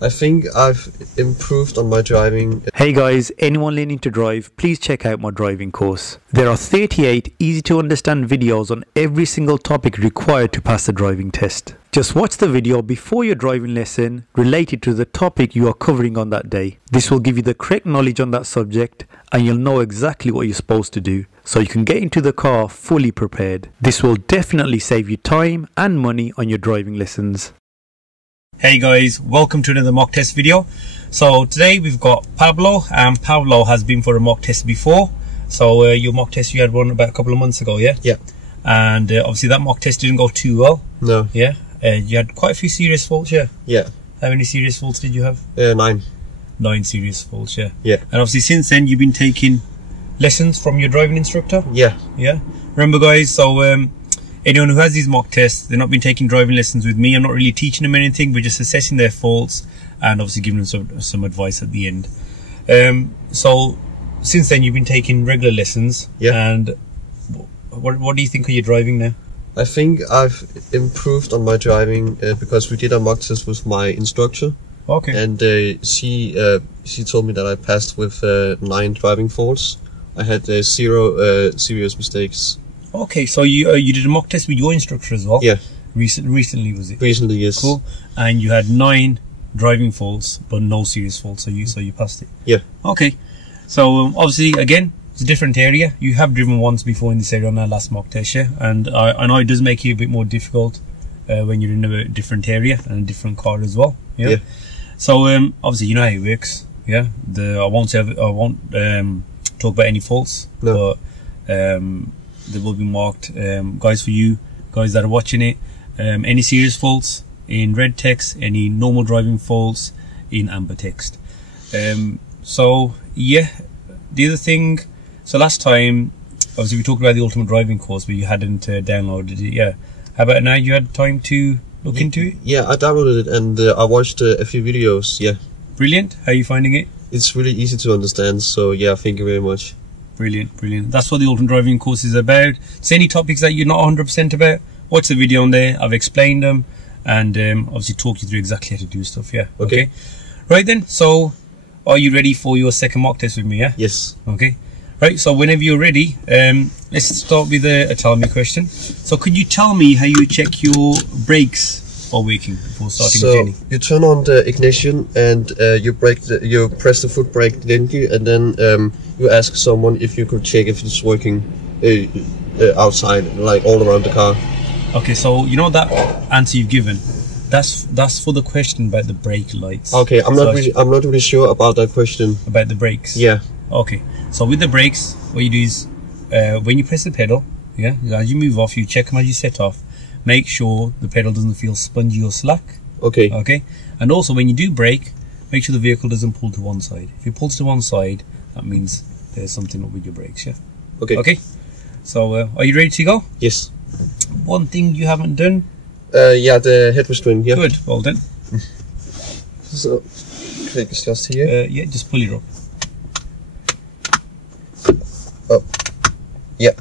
I think I've improved on my driving. Hey guys, anyone learning to drive, please check out my driving course. There are 38 easy to understand videos on every single topic required to pass the driving test. Just watch the video before your driving lesson related to the topic you are covering on that day. This will give you the correct knowledge on that subject and you'll know exactly what you're supposed to do, so you can get into the car fully prepared. This will definitely save you time and money on your driving lessons. Hey guys, welcome to another mock test video. So today we've got Pablo, and Pablo has been for a mock test before. So your mock test, you had one about a couple of months ago, yeah? Yeah. And obviously that mock test didn't go too well. No. Yeah? You had quite a few serious faults, yeah? Yeah. How many serious faults did you have? 9. 9 serious faults, yeah? Yeah. And obviously since then you've been taking lessons from your driving instructor? Yeah. Yeah? Remember guys, so anyone who has these mock tests, they've not been taking driving lessons with me. I'm not really teaching them anything. We're just assessing their faults and obviously giving them some advice at the end. So since then you've been taking regular lessons. Yeah. And what do you think of your driving now? I think I've improved on my driving because we did a mock test with my instructor. Okay. And she told me that I passed with 9 driving faults. I had 0 serious mistakes. Okay, so you did a mock test with your instructor as well? Yeah. Recently was it? Recently, yes. Cool. And you had 9 driving faults, but no serious faults, so you passed it? Yeah. Okay. So obviously, again, it's a different area. You have driven once before in this area on our last mock test, yeah? And I know it does make it a bit more difficult when you're in a different area and a different car as well. Yeah. So obviously, you know how it works. Yeah. I won't talk about any faults. No. But they will be marked. Guys, for you guys that are watching it, any serious faults in red text, any normal driving faults in amber text. So yeah, the other thing, so last time obviously we talked about the ultimate driving course, but you hadn't downloaded it. Yeah, how about now? You had time to look into it? Yeah, I downloaded it and I watched a few videos. Yeah, brilliant. How are you finding it? It's really easy to understand, so yeah, thank you very much. Brilliant, brilliant. That's what the ultimate driving course is about. So any topics that you're not 100% about, watch the video on there. I've explained them and obviously talk you through exactly how to do stuff. Yeah. Okay. Right then, so are you ready for your second mock test with me? Yeah. Yes. Okay. Right, so whenever you're ready, let's start with a tell me question. So could you tell me how you check your brakes are working before starting the journey? So you turn on the ignition and you press the foot brake, didn't you? And then you ask someone if you could check if it's working outside, like all around the car. Okay, so you know that answer you've given, that's for the question about the brake lights. Okay, I'm not really sure about that question. About the brakes? Yeah. Okay, so with the brakes, what you do is when you press the pedal, yeah, as you move off, you check them as you set off. Make sure the pedal doesn't feel spongy or slack. Okay. Okay. And also when you do brake, make sure the vehicle doesn't pull to one side. If it pulls to one side, that means there's something up with your brakes, yeah? Okay. Okay. So are you ready to go? Yes. One thing you haven't done? Yeah, the head restraint, yeah. Good, well done. So, click is just here? Yeah, just pull it up. Oh. Yeah.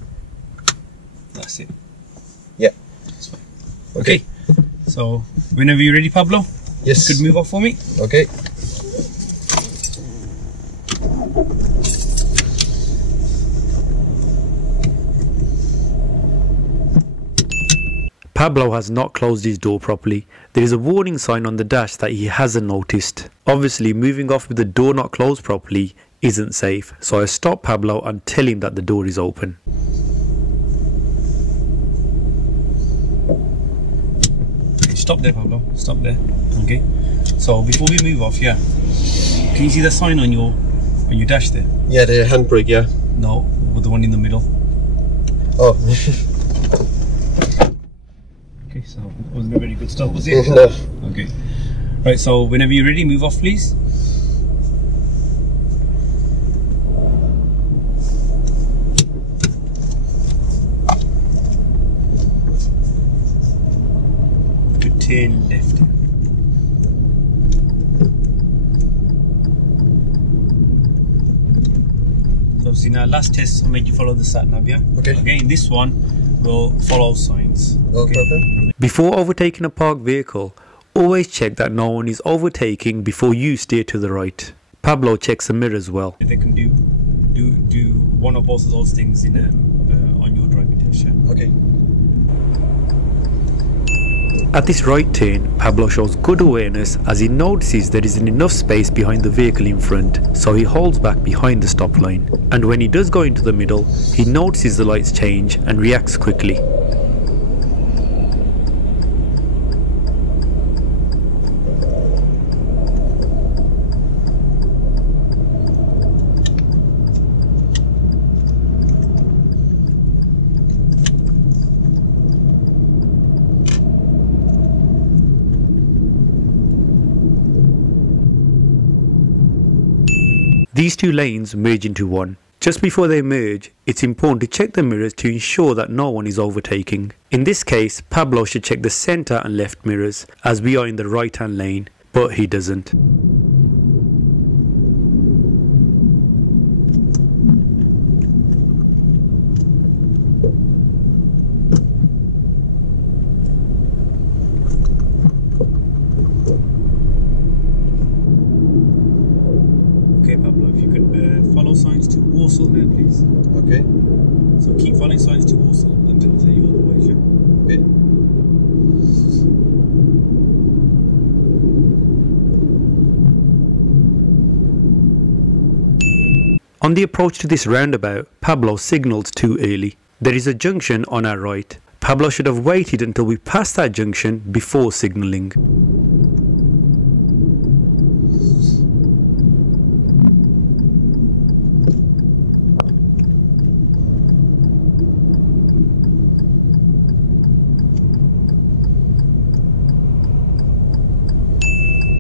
That's it. Yeah. That's fine. Okay. So, whenever you're ready, Pablo? Yes. You could move off for me? Okay. Pablo has not closed his door properly. There is a warning sign on the dash that he hasn't noticed. Obviously, moving off with the door not closed properly isn't safe, so I stop Pablo and tell him that the door is open. Okay, stop there, Pablo. Stop there. Okay. So before we move off, yeah, can you see the sign on your dash there? Yeah, the handbrake. Yeah. No, with the one in the middle. Oh. Okay, so it wasn't a very good stop, was it? No. Okay. Right, so whenever you're ready, move off, please. Good, turn left. So obviously now last test I made you follow the sat nav, yeah? Okay. Again, this one will follow signs. Okay. Before overtaking a parked vehicle, Always check that no one is overtaking before you steer to the right. Pablo checks the mirror as well. They can do one or both of those things in on your driving test. Yeah? Okay. At this right turn, Pablo shows good awareness as he notices there isn't enough space behind the vehicle in front, so he holds back behind the stop line. And when he does go into the middle, he notices the lights change and reacts quickly. These two lanes merge into one. Just before they merge, it's important to check the mirrors to ensure that no one is overtaking. In this case, Pablo should check the centre and left mirrors as we are in the right hand lane, but he doesn't. Okay, Pablo, if you could follow signs to Warsaw now, please. Okay. So keep following signs to Warsaw until we tell you otherwise, yeah? Okay. On the approach to this roundabout, Pablo signals too early. There is a junction on our right. Pablo should have waited until we passed that junction before signalling.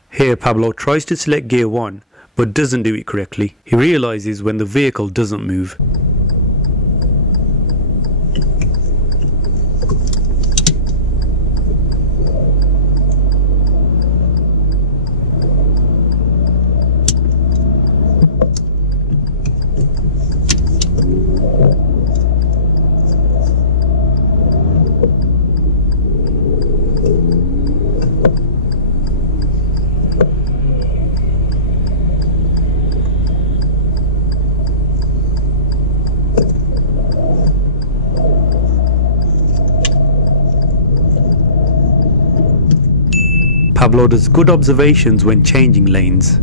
Here Pablo tries to select gear 1, but doesn't do it correctly. He realizes when the vehicle doesn't move. Pablo does good observations when changing lanes.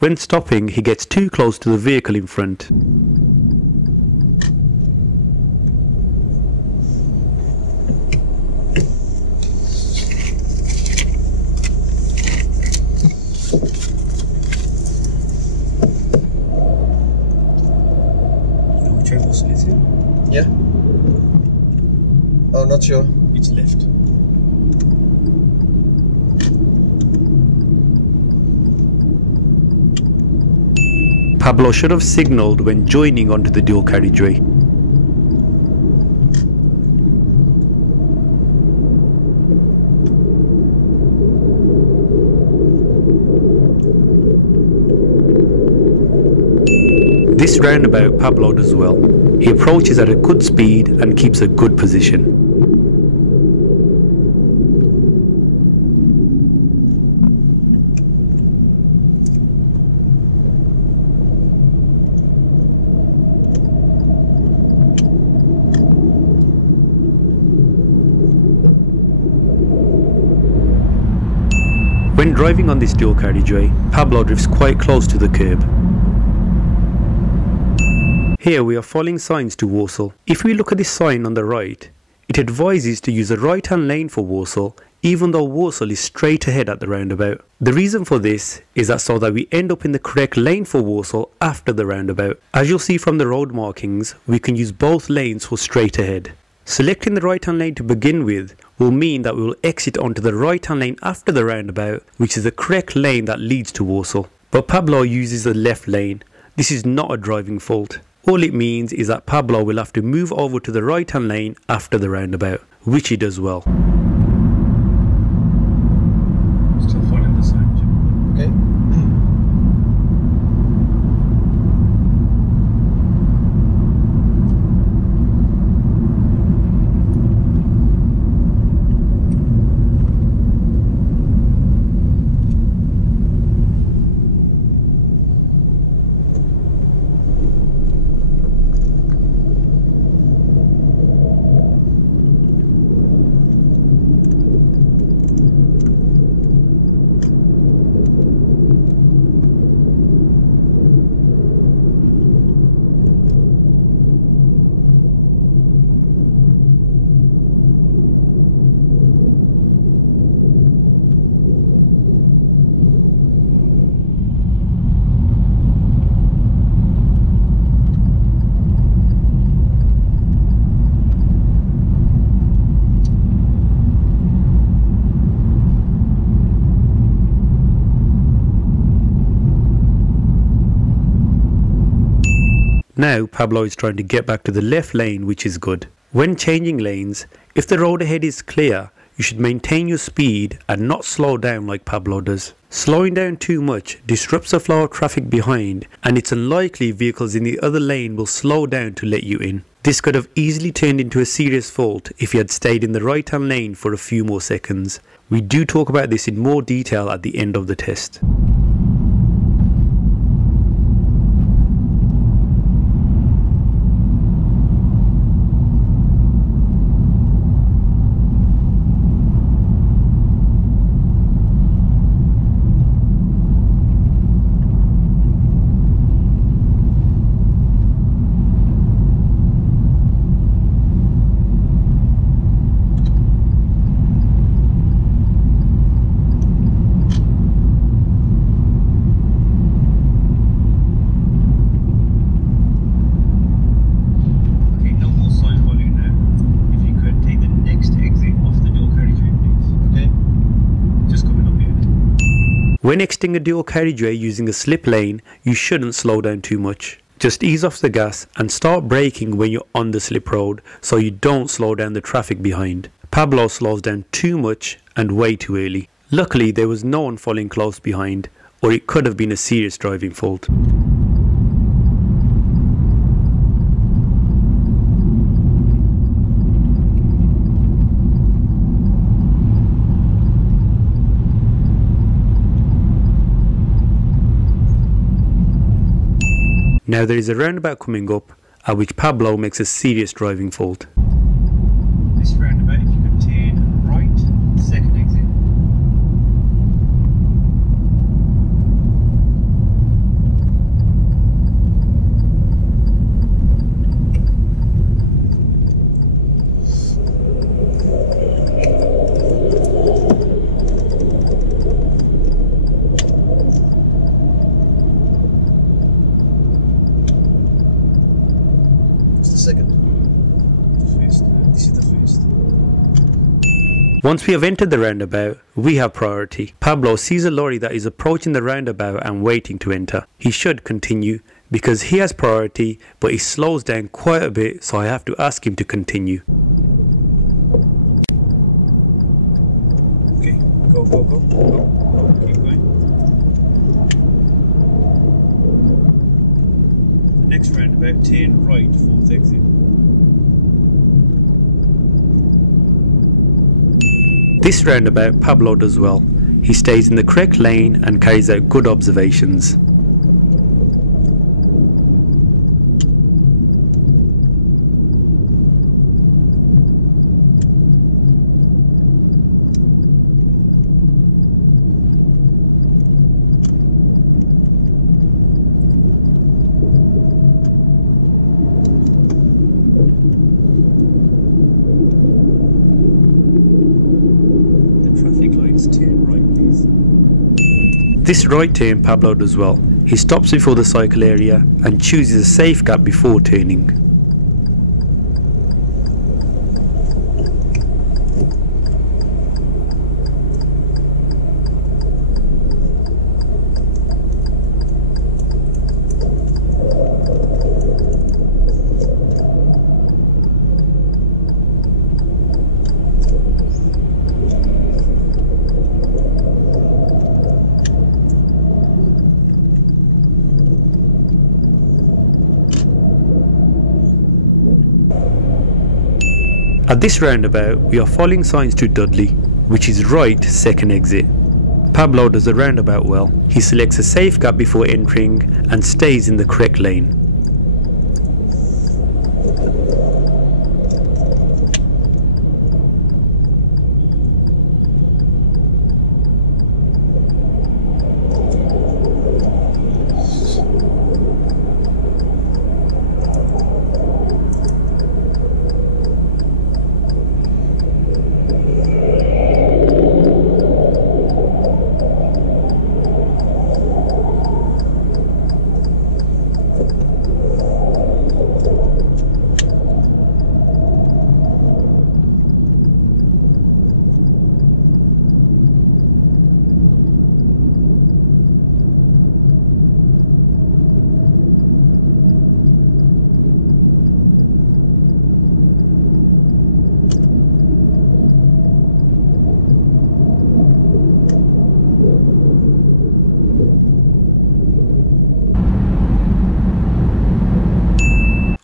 When stopping, he gets too close to the vehicle in front. Yeah. Oh, not sure. It's left. Pablo should have signalled when joining onto the dual carriageway. This roundabout Pablo does well. He approaches at a good speed and keeps a good position. When driving on this dual carriageway, Pablo drifts quite close to the curb. Here we are following signs to Warsaw. If we look at this sign on the right, it advises to use the right hand lane for Warsaw, even though Warsaw is straight ahead at the roundabout. The reason for this is that so that we end up in the correct lane for Warsaw after the roundabout. As you'll see from the road markings, we can use both lanes for straight ahead. Selecting the right hand lane to begin with will mean that we will exit onto the right hand lane after the roundabout, which is the correct lane that leads to Warsaw. But Pablo uses the left lane. This is not a driving fault. All it means is that Pablo will have to move over to the right hand lane after the roundabout, which he does well. Still following the sign, Jim. Okay. Now Pablo is trying to get back to the left lane, which is good. When changing lanes, if the road ahead is clear, you should maintain your speed and not slow down like Pablo does. Slowing down too much disrupts the flow of traffic behind, and it's unlikely vehicles in the other lane will slow down to let you in. This could have easily turned into a serious fault if you had stayed in the right hand lane for a few more seconds. We do talk about this in more detail at the end of the test. When exiting a dual carriageway using a slip lane, you shouldn't slow down too much. Just ease off the gas and start braking when you're on the slip road so you don't slow down the traffic behind. Pablo slows down too much and way too early. Luckily there was no one following close behind, or it could have been a serious driving fault. Now there is a roundabout coming up, at which Pablo makes a serious driving fault. This roundabout, if you could turn right, second exit. Once we have entered the roundabout, we have priority. Pablo sees a lorry that is approaching the roundabout and waiting to enter. He should continue because he has priority, but he slows down quite a bit, so I have to ask him to continue. Okay, go, go, go, go, keep going. The next roundabout, turn right, fourth exit. This roundabout Pablo does well. He stays in the correct lane and carries out good observations. This right turn Pablo does well. He stops before the cycle area and chooses a safe gap before turning. At this roundabout, we are following signs to Dudley, which is right second exit. Pablo does the roundabout well. He selects a safe gap before entering and stays in the correct lane.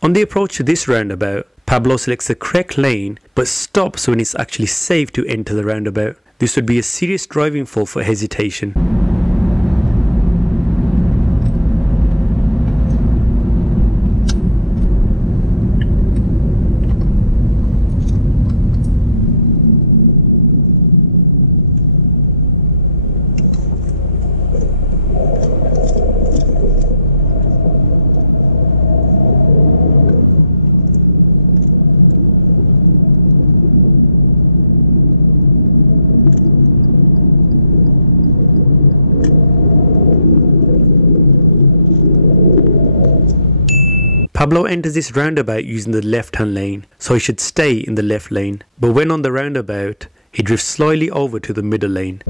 On the approach to this roundabout, Pablo selects the correct lane but stops when it's actually safe to enter the roundabout. This would be a serious driving fault for hesitation. Pablo enters this roundabout using the left-hand lane, so he should stay in the left lane. But when on the roundabout, he drifts slightly over to the middle lane.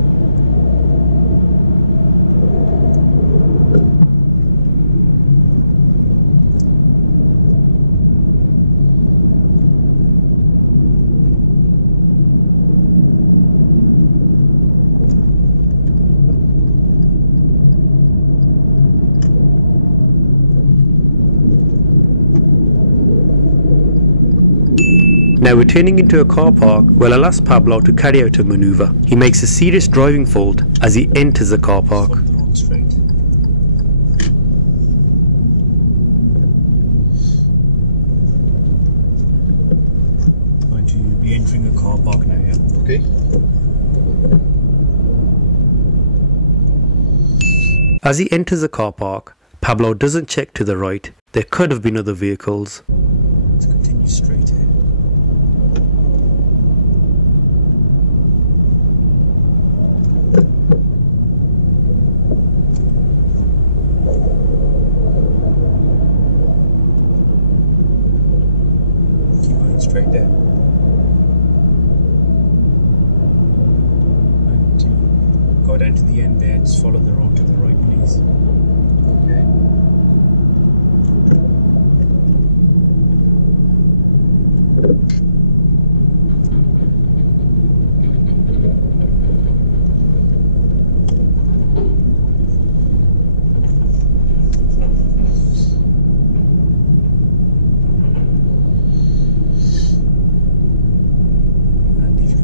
Now returning into a car park, well, I'll ask Pablo to carry out a manoeuvre. He makes a serious driving fault as he enters the car park. Going to be entering a car park now, yeah? Okay. As he enters the car park, Pablo doesn't check to the right. There could have been other vehicles. Let's continue straight here. Keep going straight there. And to go down to the end there, just follow the road to the right, please. Okay.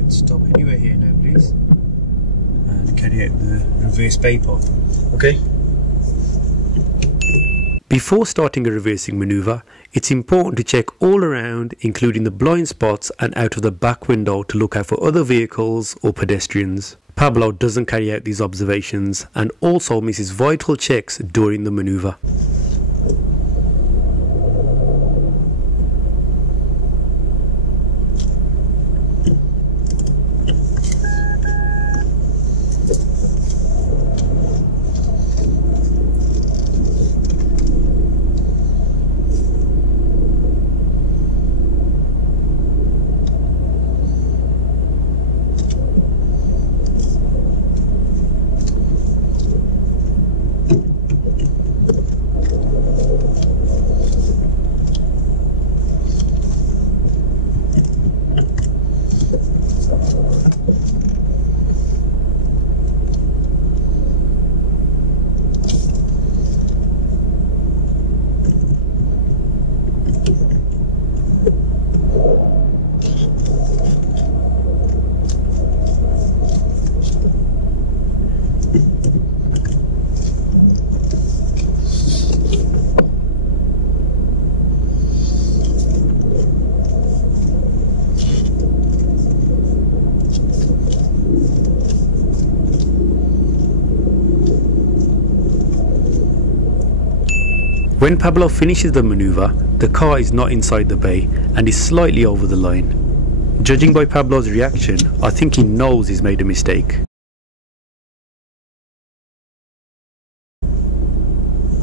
Stop anywhere here now, please, and carry out the reverse bypass. Okay. Before starting a reversing manoeuvre, it's important to check all around, including the blind spots and out of the back window, to look out for other vehicles or pedestrians. Pablo doesn't carry out these observations and also misses vital checks during the manoeuvre. When Pablo finishes the manoeuvre, the car is not inside the bay and is slightly over the line. Judging by Pablo's reaction, I think he knows he's made a mistake.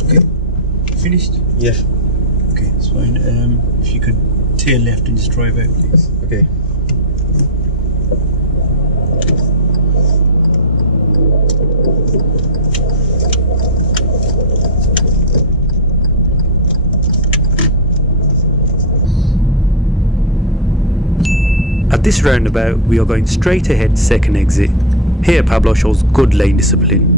Okay, finished? Yeah. Okay, it's fine. If you could tail left and just drive out, please. Okay. At this roundabout, we are going straight ahead, second exit. Here Pablo shows good lane discipline.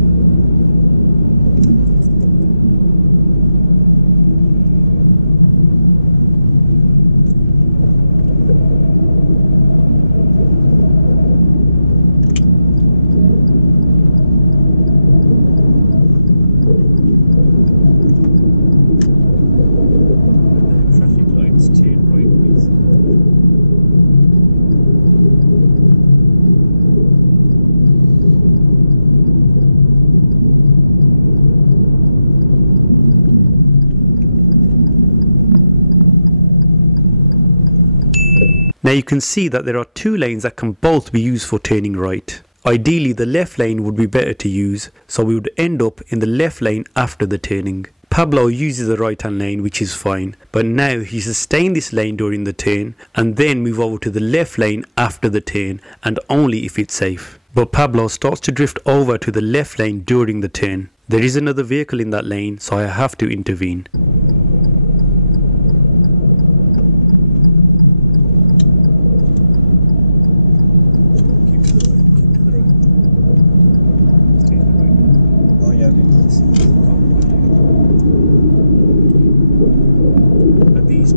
Now you can see that there are two lanes that can both be used for turning right. Ideally the left lane would be better to use, so we would end up in the left lane after the turning. Pablo uses the right hand lane, which is fine, but now he should stay in this lane during the turn and then move over to the left lane after the turn, and only if it's safe. But Pablo starts to drift over to the left lane during the turn. There is another vehicle in that lane, so I have to intervene.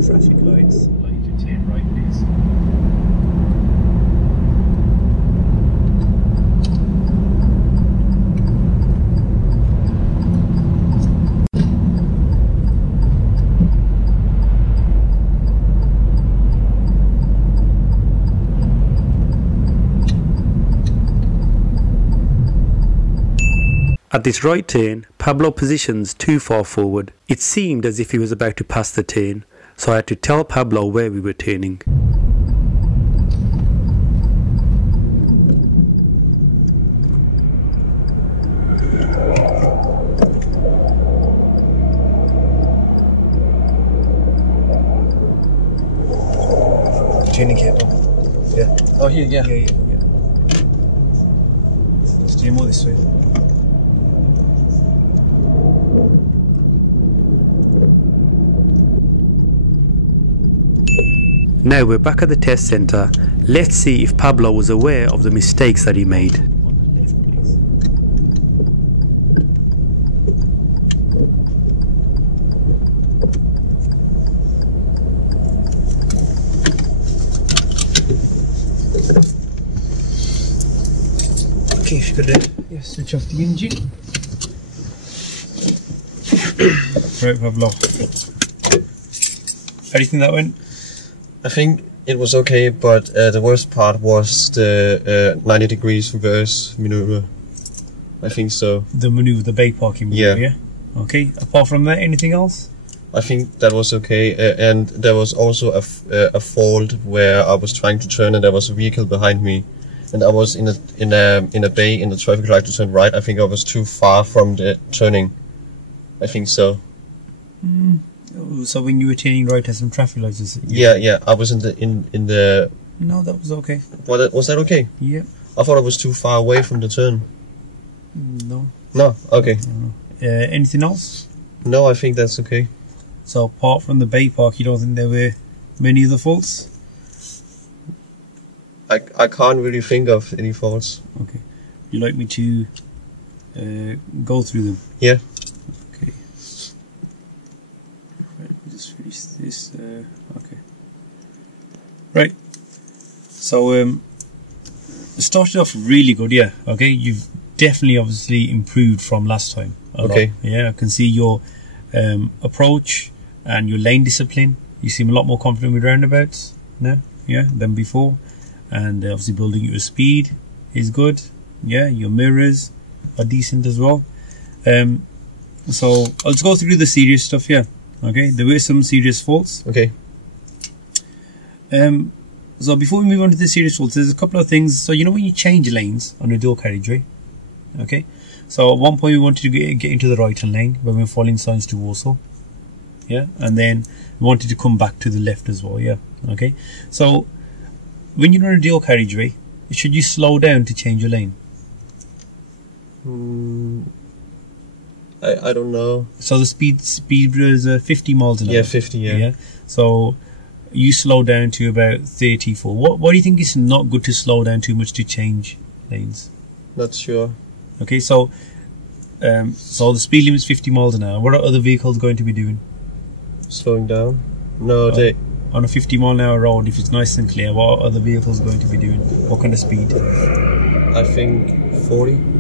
Traffic lights allow you to turn right, please. At this right turn, Pablo positions too far forward. It seemed as if he was about to pass the turn, so I had to tell Pablo where we were turning. Turning here, Pablo. Yeah. Oh, here, yeah. Yeah. Steer more this way. Now we're back at the test centre. Let's see if Pablo was aware of the mistakes that he made. On the left, please. Okay, if you could switch off the engine. Right, Pablo. How do you think that went? I think it was okay, but the worst part was the 90 degrees reverse maneuver. I think so. The maneuver, the bay parking maneuver, yeah? Okay, apart from that, anything else? I think that was okay, and there was also a fault where I was trying to turn and there was a vehicle behind me, and I was in a bay in the traffic light to turn right. I think I was too far from the turning. I think so. So when you were turning right at some traffic lights? Yeah. I was in the. No, that was okay. Was that okay? Yeah. I thought I was too far away from the turn. No. No. Okay. Anything else? No, I think that's okay. So apart from the bay park, you don't think there were many other faults? I can't really think of any faults. Okay. You'd like me to go through them? Yeah. Okay. Right, just finish this. Okay. Right. So it started off really good, yeah. Okay, you've definitely obviously improved from last time. Okay. Yeah, I can see your approach and your lane discipline. You seem a lot more confident with roundabouts now, yeah, than before. And obviously building your speed is good. Yeah, your mirrors are decent as well. So I'll just go through the serious stuff here. Okay, there were some serious faults. Okay. So before we move on to the serious faults, there's a couple of things. So you know when you change lanes on a dual carriageway, okay. So at one point we wanted to get into the right-hand lane when we were following signs to Warsaw, yeah, and then we wanted to come back to the left as well, yeah. Okay, so when you're on a dual carriageway, should you slow down to change your lane? I don't know. So the speed is 50 miles an hour. Yeah, 50. Yeah. So you slow down to about 34. What do you think is not good to slow down too much to change lanes? Not sure. Okay, so so the speed limit is 50 miles an hour. What are other vehicles going to be doing? Slowing down? No, they... On a 50 mile an hour road, if it's nice and clear, what are other vehicles going to be doing? What kind of speed? I think 40.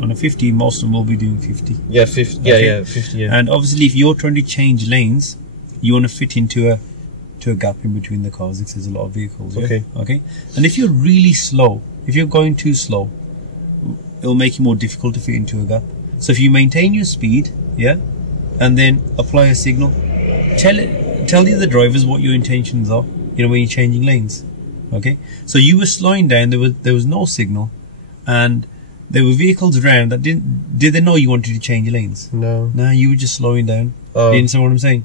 On a 50, most of them will be doing 50. Yeah, 50. Okay. Yeah, 50. Yeah. And obviously, if you're trying to change lanes, you want to fit into a gap in between the cars if there's a lot of vehicles. Yeah? Okay. Okay. And if you're really slow, if you're going too slow, it'll make it more difficult to fit into a gap. So if you maintain your speed, yeah, and then apply a signal, tell the other drivers what your intentions are. You know, when you're changing lanes. Okay, so you were slowing down. There was no signal, and there were vehicles around that didn't. Did they know you wanted to change your lanes? No. No, you were just slowing down. You understand what I'm saying?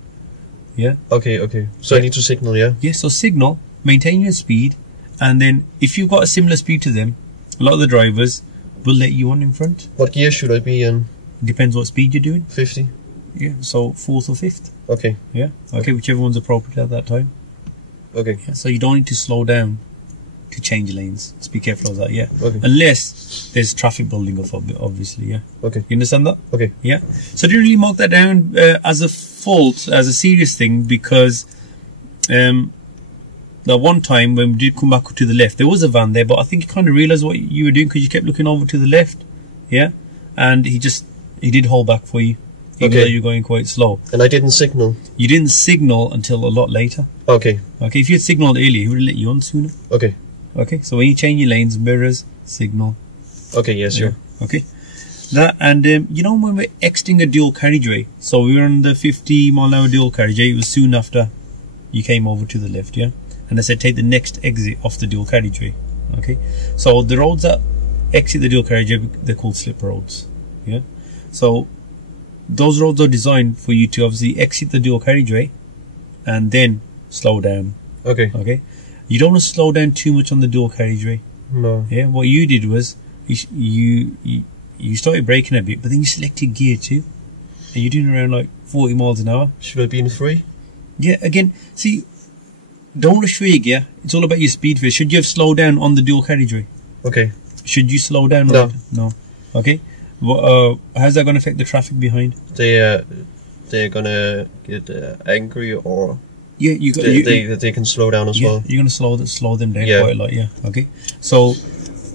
Yeah. Okay. So I need to signal, yeah. Yeah. So signal, maintain your speed, and then if you've got a similar speed to them, a lot of the drivers will let you on in front. What gear should I be in? Depends what speed you're doing. 50. Yeah. So 4th or 5th. Okay. Yeah. Okay. Whichever one's appropriate at that time. Okay. Yeah, so you don't need to slow down to change lanes. Just be careful of that, yeah. Okay. Unless there's traffic building up, obviously, yeah. Okay. You understand that? Okay. Yeah. So I didn't really mark that down as a fault, as a serious thing, because the one time when we did come back to the left, there was a van there, but I think you kind of realised what you were doing because you kept looking over to the left, yeah. And he did hold back for you, even though you're going quite slow. And I didn't signal. You didn't signal until a lot later. Okay. Okay. If you had signaled earlier, he would have let you on sooner. Okay. Okay, so when you change your lanes, mirrors, signal. Okay, yes, sure. Okay. That, and you know when we're exiting a dual carriageway, so we were on the 50-mile-an-hour dual carriageway, it was soon after you came over to the left, yeah? And they said take the next exit off the dual carriageway, okay? So the roads that exit the dual carriageway, they're called slip roads, yeah? So those roads are designed for you to obviously exit the dual carriageway and then slow down. Okay. Okay. You don't want to slow down too much on the dual carriageway. No. Yeah. What you did was you started braking a bit, but then you selected gear 2, and you're doing around like 40 miles an hour. Should I be in 3? Yeah. Again, see, don't rush for your gear. It's all about your speed first. Should you have slowed down on the dual carriageway? Okay. Should you slow down? No. No. Okay. Well, how's that going to affect the traffic behind? They're gonna get angry, or yeah, they can slow down as well. You're gonna slow them down quite a lot. Yeah. Okay. So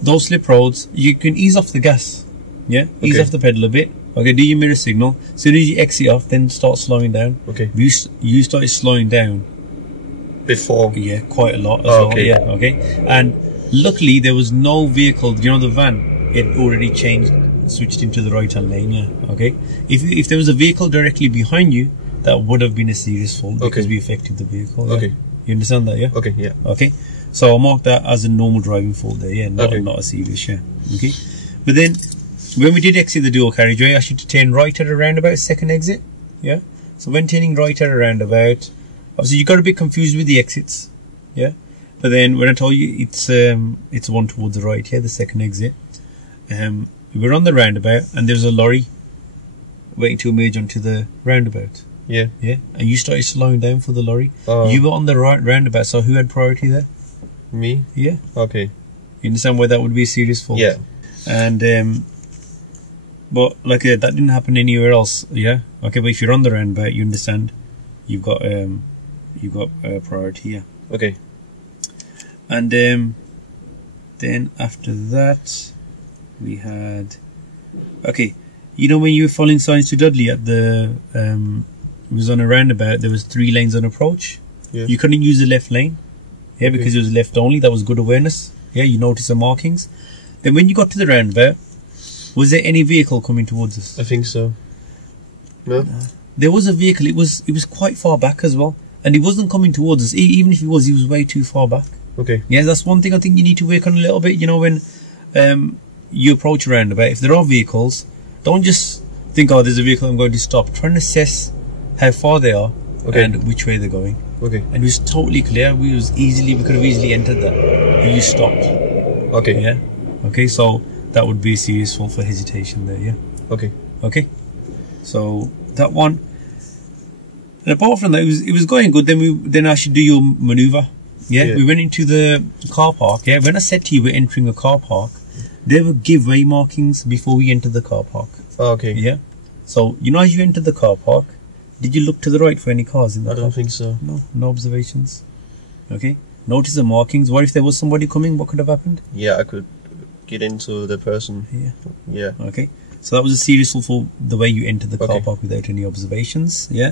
those slip roads, you can ease off the gas. Yeah. Ease off the pedal a bit. Okay. Do your mirror signal. As soon as you exit off, then start slowing down. Okay. You started slowing down before. Yeah, quite a lot as well. Okay. Yeah. Okay. And luckily there was no vehicle. You know, the van, it already switched into the right hand lane. Yeah. Okay. If there was a vehicle directly behind you, that would have been a serious fault because we affected the vehicle. Yeah? Okay. You understand that? Yeah. Okay. Yeah. Okay. So I'll mark that as a normal driving fault there. Yeah. Not a serious. Yeah. Okay. But then when we did exit the dual carriageway, I should turn right at a roundabout, second exit. Yeah. So when turning right at a roundabout, obviously you got a bit confused with the exits. Yeah. But then when I told you it's one towards the right here, the second exit. We're on the roundabout and there's a lorry waiting to emerge onto the roundabout. Yeah. Yeah. And you started slowing down for the lorry. Oh. You were on the right roundabout, so who had priority there? Me? Yeah. Okay. You understand why that would be a serious fault? Yeah. And but like that didn't happen anywhere else. Yeah. Okay, but if you're on the roundabout, you understand you've got priority. Yeah. Okay. And then after that we had you know when you were following signs to Dudley at the it was on a roundabout, there was 3 lanes on approach. Yeah. You couldn't use the left lane, because it was left only. That was good awareness. Yeah, you noticed the markings. Then when you got to the roundabout, was there any vehicle coming towards us? I think so. No? There was a vehicle. It was quite far back as well, and he wasn't coming towards us. Even if he was way too far back. Okay. Yeah, that's one thing I think you need to work on a little bit. You know, when you approach a roundabout, if there are vehicles, don't just think, oh, there's a vehicle, I'm going to stop. Try and assess how far they are and which way they're going. Okay. And it was totally clear. We could have easily entered that, but you stopped. Okay. Yeah. Okay. So that would be a serious fault for hesitation there. Yeah. Okay. Okay. So that one. And apart from that, it was going good. Then I should do your maneuver. Yeah. We went into the car park. Yeah. When I said to you we're entering a car park, there were give way markings before we entered the car park. Oh, okay. Yeah. So you know, as you enter the car park, did you look to the right for any cars in the car? I don't think so. No observations. Okay. Notice the markings. What if there was somebody coming? What could have happened? Yeah, I could get into the person. Yeah. Yeah. Okay. So that was a serious fault for the way you entered the car park without any observations. Yeah.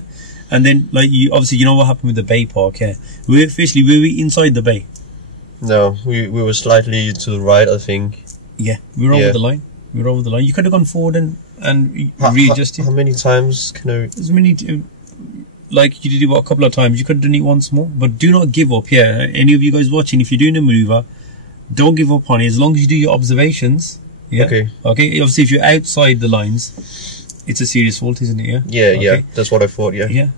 And then, like, you know what happened with the bay park. Yeah. Were we inside the bay? No, we were slightly to the right, I think. Yeah. We were over the line. You could have gone forward and readjusted. How many times can I? As many. like you did it a couple of times, you could have done it once more. But do not give up. Yeah, any of you guys watching, if you're doing a maneuver, don't give up on it. As long as you do your observations. Yeah. Okay. Okay. Obviously, if you're outside the lines, it's a serious fault, isn't it? Yeah. Yeah. Okay. Yeah. That's what I thought. Yeah. Yeah.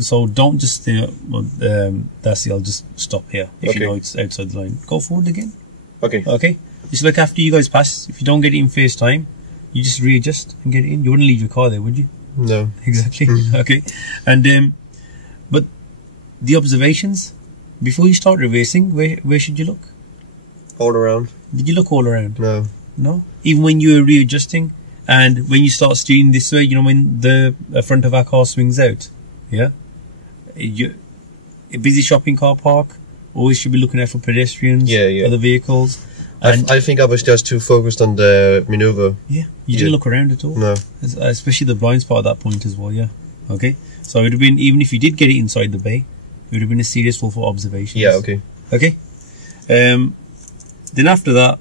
So don't just that's it. I'll just stop here. If you know it's outside the line, go forward again. Okay. Okay. Just like after you guys pass, if you don't get it in first time, you just readjust and get it in. You wouldn't leave your car there, would you? No. Exactly. Okay. And but the observations before you start reversing, where should you look? All around. Did you look all around? No. No. Even when you were readjusting, and when you start steering this way, you know, when the front of our car swings out. Yeah, a busy shopping car park, always should be looking out for pedestrians, other vehicles. And I think I was just too focused on the maneuver. Yeah, you didn't look around at all. No, especially the blind spot at that point as well. Yeah, okay. So it would have been, even if you did get it inside the bay, it would have been a serious fault for observations. Yeah, okay. Okay. Then after that,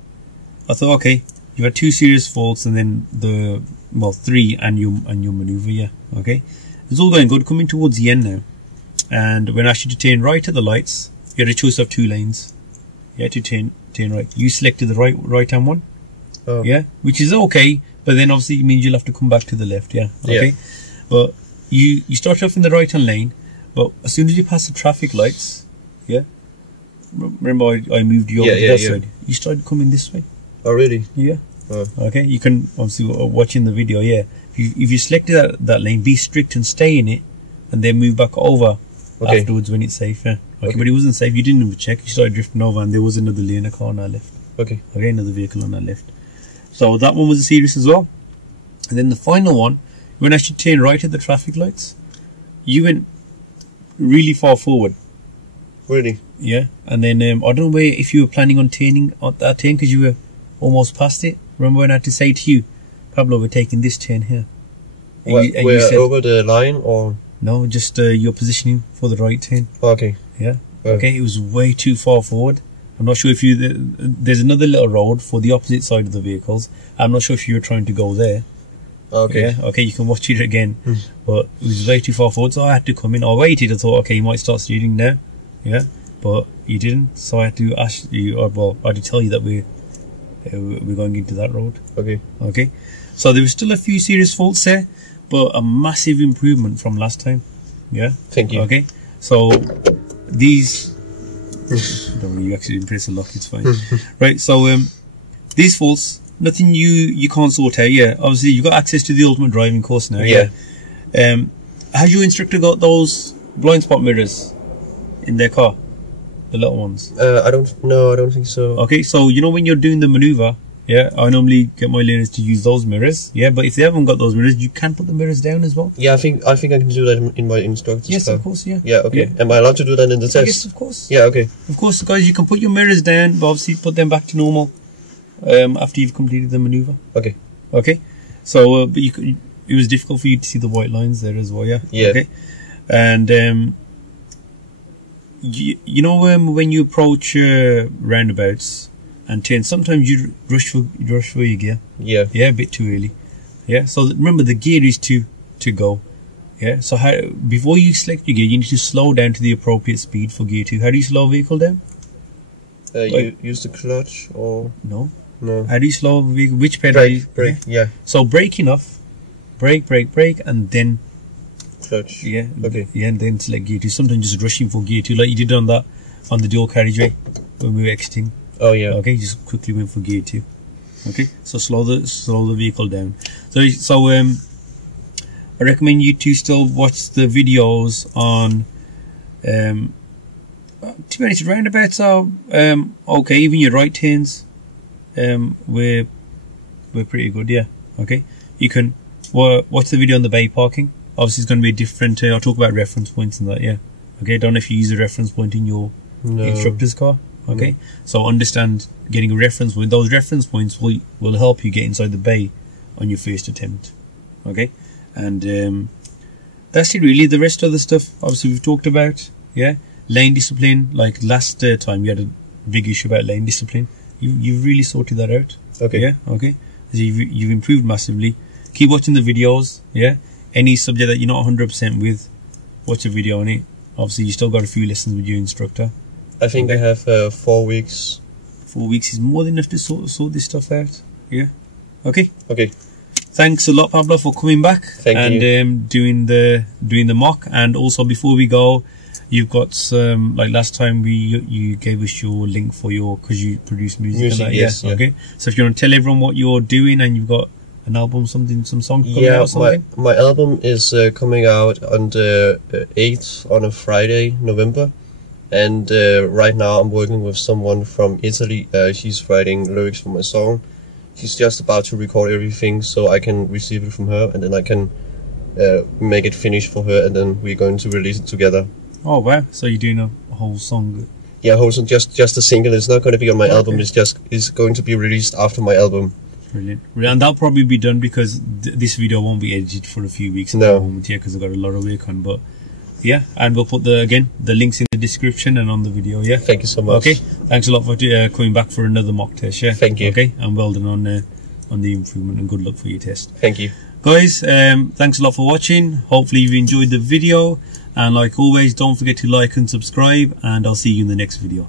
I thought, okay, you had 2 serious faults, and then 3 and your maneuver. Yeah, okay. It's all going good, coming towards the end now. And when I asked you to turn right at the lights, you had a choice of 2 lanes. You had to turn right. You selected the right hand one. Oh. Yeah, which is okay, but then obviously it means you'll have to come back to the left. Yeah, okay. Yeah. But you start off in the right hand lane, but as soon as you pass the traffic lights, yeah. Remember I moved you over to that side. You started coming this way. Oh really? Yeah. Oh. Okay. You can obviously watching the video. Yeah. If you selected that lane, be strict and stay in it, and then move back over afterwards when it's safe. Yeah. Okay, but it wasn't safe. You didn't even check. You started drifting over, and there was another lane, a car on our left. Okay. Okay, another vehicle on our left. So that one was serious as well. And then the final one, when I should turn right at the traffic lights, you went really far forward. Really? Yeah. And then I don't know if you were planning on turning at that turn because you were almost past it. Remember when I had to say to you, Pablo, we're taking this turn here. We're over the line, or? No, just your positioning for the right turn. Okay. Yeah. Okay, it was way too far forward. I'm not sure if there's another little road for the opposite side of the vehicles. I'm not sure if you were trying to go there. Okay. Yeah. Okay, you can watch it again. But it was way too far forward, so I had to come in. I waited. I thought, okay, you might start steering now. Yeah. But you didn't, so I had to ask you. I had to tell you that we're going into that road. Okay. Okay. So there was still a few serious faults there, but a massive improvement from last time. Yeah. Thank you. Okay. So these. Don't worry, you actually didn't press the lock. It's fine. Right. So these faults, nothing you can't sort out. Yeah. Obviously, you got access to the ultimate driving course now. Yeah. Has your instructor got those blind spot mirrors in their car? The little ones? I don't think so. Okay, so you know when you're doing the maneuver, yeah, I normally get my learners to use those mirrors, yeah, but if they haven't got those mirrors, you can put the mirrors down as well. Yeah, I think I can do that in my instructor's Yes, car. Of course, yeah. Yeah, okay. Yeah. Am I allowed to do that in the test? Yes, of course. Yeah, okay. Of course, guys, you can put your mirrors down, but obviously put them back to normal after you've completed the maneuver. Okay. Okay, so but it was difficult for you to see the white lines there as well, yeah? Yeah. Okay, and you know when you approach roundabouts and turn, sometimes you rush for your gear. Yeah. Yeah, a bit too early. Yeah. So remember, the gear is to go. Yeah. So before you select your gear, you need to slow down to the appropriate speed for gear 2. How do you slow a vehicle down? You use the clutch or no? No. How do you slow a vehicle? Which pedal? Brake. Yeah. So brake enough. Brake, and then clutch. Yeah. Okay. Yeah, and then select gear 2. Sometimes just rushing for gear 2, like you did on the dual carriageway when we were exiting. Oh yeah. Okay, just quickly went for gear 2. Okay, so slow the vehicle down. So I recommend you to still watch the videos on. To be honest, roundabouts are okay. Even your right turns, we're pretty good. Yeah. Okay, you can watch the video on the bay parking. Obviously, it's going to be different. I'll talk about reference points and that. Yeah. Okay. Don't know if you use a reference point in your instructor's car. Okay, so understand getting a reference point. Those reference points will help you get inside the bay on your first attempt. Okay, and that's it really. The rest of the stuff obviously we've talked about. Yeah, lane discipline. Like last time you had a big issue about lane discipline. You've really sorted that out. Okay. Yeah. Okay. So you've improved massively. Keep watching the videos. Yeah. Any subject that you're not 100% with, watch a video on it. Obviously, you still got a few lessons with your instructor. I think I have 4 weeks. 4 weeks is more than enough to sort this stuff out. Yeah. Okay. Okay. Thanks a lot, Pablo, for coming back. Thank you. Doing the mock. And also, before we go, you've got some, like last time you gave us your link for your, because you produce music and that. Yes, yeah. Okay. So if you want to tell everyone what you're doing, and you've got an album, some song coming out or something? my album is coming out on the 8th on a Friday, November. And right now I'm working with someone from Italy. She's writing lyrics for my song. She's just about to record everything so I can receive it from her, and then I can make it finished for her, and then we're going to release it together. Oh wow, so you're doing a whole song? Yeah, whole song, just a single. It's not going to be on my album, it's going to be released after my album. Brilliant. And that'll probably be done because this video won't be edited for a few weeks at the moment, yeah, because I've got a lot of work on. But yeah, and we'll put the links in the description and on the video. Yeah. Thank you so much. Okay. Thanks a lot for coming back for another mock test. Yeah. Thank you. Okay. And well done on the improvement, and good luck for your test. Thank you. Guys, thanks a lot for watching. Hopefully you've enjoyed the video, and like always, don't forget to like and subscribe, and I'll see you in the next video.